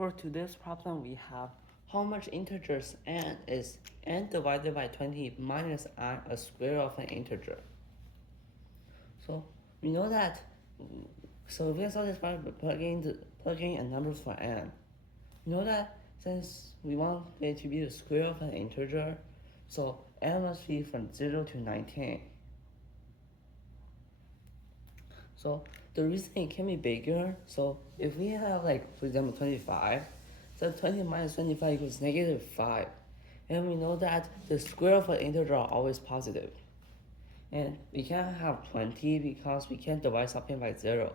For today's problem, we have how much integers n is n divided by 20 minus I, a square of an integer. So we know that, so we can solve this by plugging in numbers for n. We know that since we want it to be the square of an integer, so n must be from 0 to 19. So the reason it can be bigger, so if we have, like, for example, 25, so 20 minus 25 equals negative 5. And we know that the square of an integer are always positive. And we can't have 20 because we can't divide something by 0.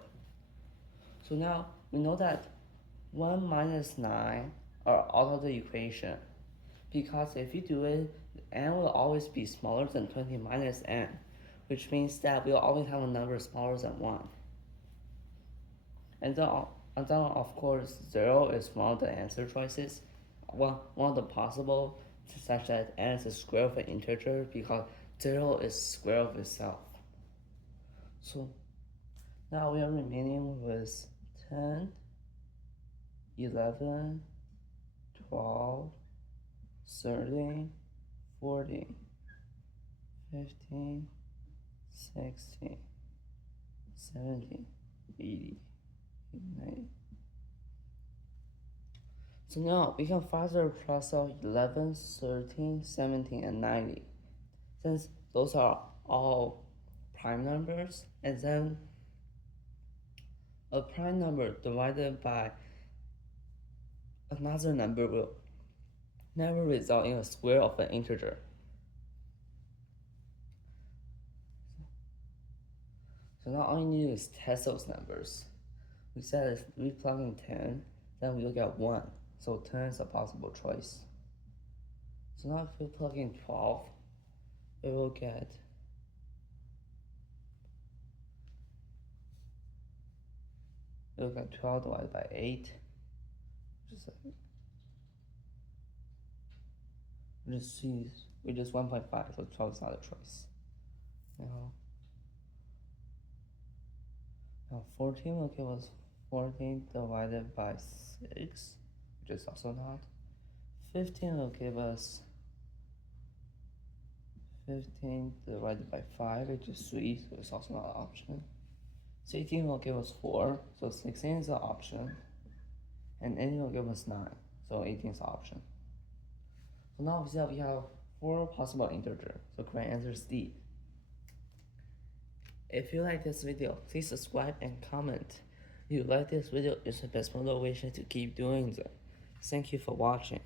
So now we know that 1 minus 9 are out of the equation, because if you do it, n will always be smaller than 20 minus n, which means that we'll always have a number smaller than 1. And then of course, 0 is one of the answer choices, one of the possible, such that n is the square of an integer, because 0 is square of itself. So now we are remaining with 10, 11, 12, 13, 14, 15, 16, 17, 80, 90. So now we can further cross out 11, 13, 17, and 90. Since those are all prime numbers, and then a prime number divided by another number will never result in a square of an integer. So now all you need is test those numbers. We said if we plug in 10, then we'll get 1. So 10 is a possible choice. So now if we plug in 12, we will get 12 divided by 8, which is 1.5, so 12 is not a choice. Now 14 will give us 14 divided by 6, which is also not. 15 will give us 15 divided by 5, which is 3, so it's also not an option. 16 will give us 4, so 16 is an option. And 18 will give us 9, so 18 is an option. So now we see that we have 4 possible integers, so correct answer is D. If you like this video, please subscribe and comment. If you like this video, it's the best motivation to keep doing it. Thank you for watching.